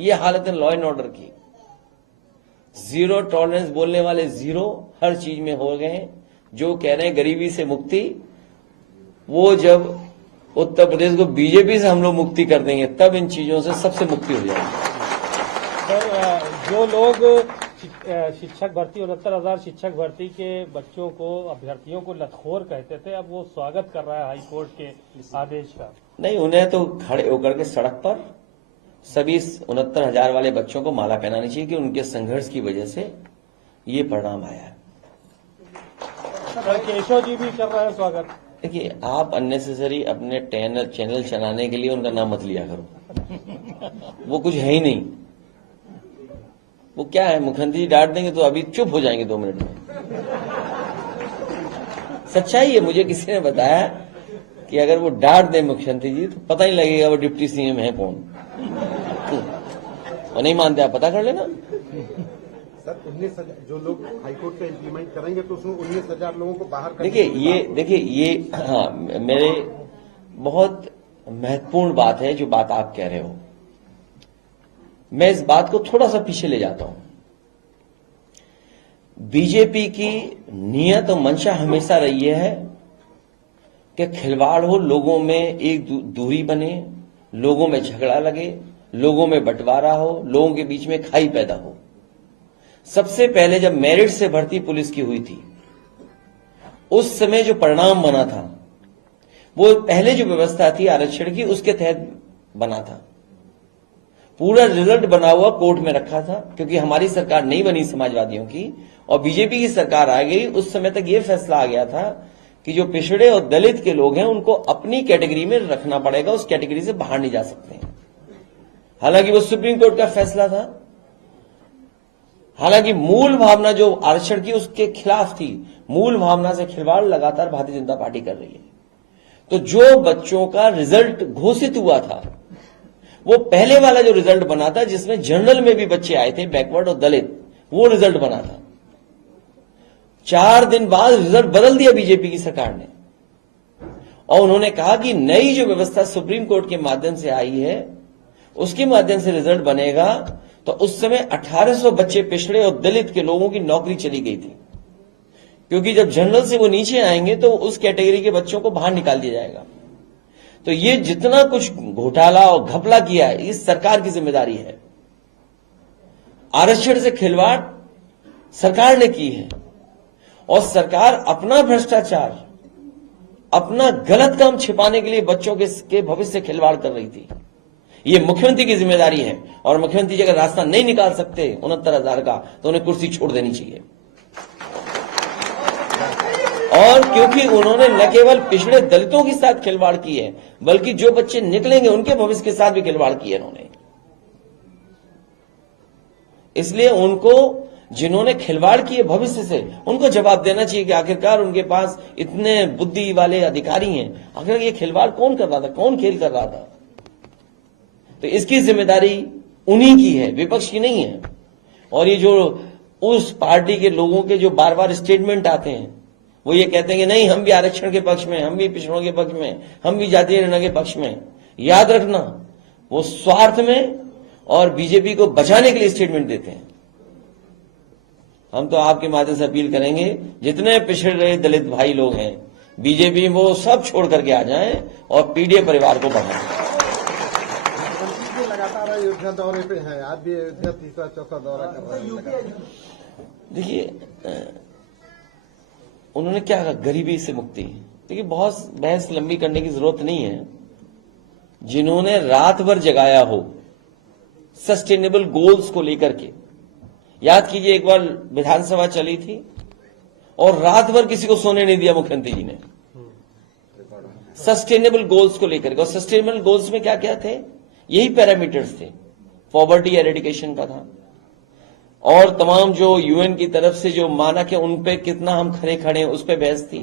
ये हालत है लॉ एंड ऑर्डर की। जीरो टॉलरेंस बोलने वाले जीरो हर चीज में हो गए हैं। जो कह रहे हैं गरीबी से मुक्ति, वो जब उत्तर प्रदेश को बीजेपी से हम लोग मुक्ति कर देंगे तब इन चीजों से सबसे मुक्ति हो जाएगी। सर, जो लोग शिक्षक भर्ती 69,000 शिक्षक भर्ती के बच्चों को, अभ्यर्थियों को लतखोर कहते थे, अब वो स्वागत कर रहा है हाईकोर्ट के आदेश का। नहीं, उन्हें तो खड़े होकर के सड़क पर सभी 69,000 वाले बच्चों को माला पहनानी चाहिए कि उनके संघर्ष की वजह से ये परिणाम आया है। केशव जी भी कर रहे हैं स्वागत। देखिए, आप अननेसेसरी अपने चैनल चलाने के लिए उनका नाम मत लिया करो। वो कुछ है ही नहीं। वो क्या है, मुख्यमंत्री डांट देंगे तो अभी चुप हो जाएंगे 2 मिनट में। सच्चाई है, मुझे किसी ने बताया कि अगर वो डांट दे मुख्यमंत्री जी तो पता ही लगेगा वो डिप्टी सीएम है कौन। और नहीं मानते आप पता कर लेना। सर 19,000 जो लोग हाईकोर्ट का इम्प्लीमेंट करेंगे तो उसमें 19,000 लोगों को बाहर कर। देखिए ये हाँ, मेरे बहुत महत्वपूर्ण बात है जो बात आप कह रहे हो। मैं इस बात को थोड़ा सा पीछे ले जाता हूं। बीजेपी की नियत और मंशा हमेशा रही है कि खिलवाड़ हो, लोगों में एक दूरी बने, लोगों में झगड़ा लगे, लोगों में बंटवारा हो, लोगों के बीच में खाई पैदा हो। सबसे पहले जब मेरिट से भर्ती पुलिस की हुई थी, उस समय जो परिणाम बना था वो पहले जो व्यवस्था थी आरक्षण की, उसके तहत बना था। पूरा रिजल्ट बना हुआ कोर्ट में रखा था, क्योंकि हमारी सरकार नहीं बनी समाजवादियों की और बीजेपी की सरकार आ गई। उस समय तक यह फैसला आ गया था कि जो पिछड़े और दलित के लोग हैं उनको अपनी कैटेगरी में रखना पड़ेगा, उस कैटेगरी से बाहर नहीं जा सकते हैं। हालांकि वो सुप्रीम कोर्ट का फैसला था। हालांकि मूल भावना जो आरक्षण की उसके खिलाफ थी, मूल भावना से खिलवाड़ लगातार भारतीय जनता पार्टी कर रही है। तो जो बच्चों का रिजल्ट घोषित हुआ था, वो पहले वाला जो रिजल्ट बना था जिसमें जनरल में भी बच्चे आए थे, बैकवर्ड और दलित, वो रिजल्ट बना था। 4 दिन बाद रिजल्ट बदल दिया बीजेपी की सरकार ने और उन्होंने कहा कि नई जो व्यवस्था सुप्रीम कोर्ट के माध्यम से आई है उसके माध्यम से रिजल्ट बनेगा। तो उस समय 1800 बच्चे पिछड़े और दलित के लोगों की नौकरी चली गई थी, क्योंकि जब जनरल से वो नीचे आएंगे तो उस कैटेगरी के बच्चों को बाहर निकाल दिया जाएगा। तो ये जितना कुछ घोटाला और घपला किया है, इस सरकार की जिम्मेदारी है। आरक्षण से खिलवाड़ सरकार ने की है और सरकार अपना भ्रष्टाचार, अपना गलत काम छिपाने के लिए बच्चों के भविष्य से खिलवाड़ कर रही थी। ये मुख्यमंत्री की जिम्मेदारी है और मुख्यमंत्री जी अगर रास्ता नहीं निकाल सकते 69,000 का तो उन्हें कुर्सी छोड़ देनी चाहिए। और क्योंकि उन्होंने न केवल पिछड़े दलितों के साथ खिलवाड़ की है, बल्कि जो बच्चे निकलेंगे उनके भविष्य के साथ भी खिलवाड़ की है उन्होंने। इसलिए उनको, जिन्होंने खिलवाड़ किए भविष्य से, उनको जवाब देना चाहिए कि आखिरकार उनके पास इतने बुद्धि वाले अधिकारी हैं, आखिर ये खिलवाड़ कौन कर रहा था, कौन खेल कर रहा था। तो इसकी जिम्मेदारी उन्हीं की है, विपक्ष की नहीं है। और ये जो उस पार्टी के लोगों के जो बार बार स्टेटमेंट आते हैं, वो ये कहते हैं कि नहीं हम भी आरक्षण के पक्ष में, हम भी पिछड़ों के पक्ष में, हम भी जातीय निर्णय के पक्ष में। याद रखना, वो स्वार्थ में और बीजेपी को बचाने के लिए स्टेटमेंट देते हैं। हम तो आपके माध्यम से अपील करेंगे, जितने पिछड़े रहे दलित भाई लोग हैं बीजेपी, वो सब छोड़ करके आ जाएं और पीडीए परिवार को बढ़ाएं। लगातार अयोध्या दौरे पे है, आज भी अयोध्या 3रा-4था दौरा कर रहे हैं। देखिए, उन्होंने क्या कहा, गरीबी से मुक्ति। देखिए, बहुत बहस लंबी करने की जरूरत नहीं है। जिन्होंने रात भर जगाया हो सस्टेनेबल गोल्स को लेकर के, याद कीजिए एक बार विधानसभा चली थी और रात भर किसी को सोने नहीं दिया मुख्यमंत्री जी ने, सस्टेनेबल गोल्स को लेकर के। और सस्टेनेबल गोल्स में क्या क्या थे, यही पैरामीटर्स थे। पॉवर्टी एरेडिकेशन का था और तमाम जो यूएन की तरफ से जो मानक है उन पे कितना हम खरे खड़े हैं उस पे बहस थी।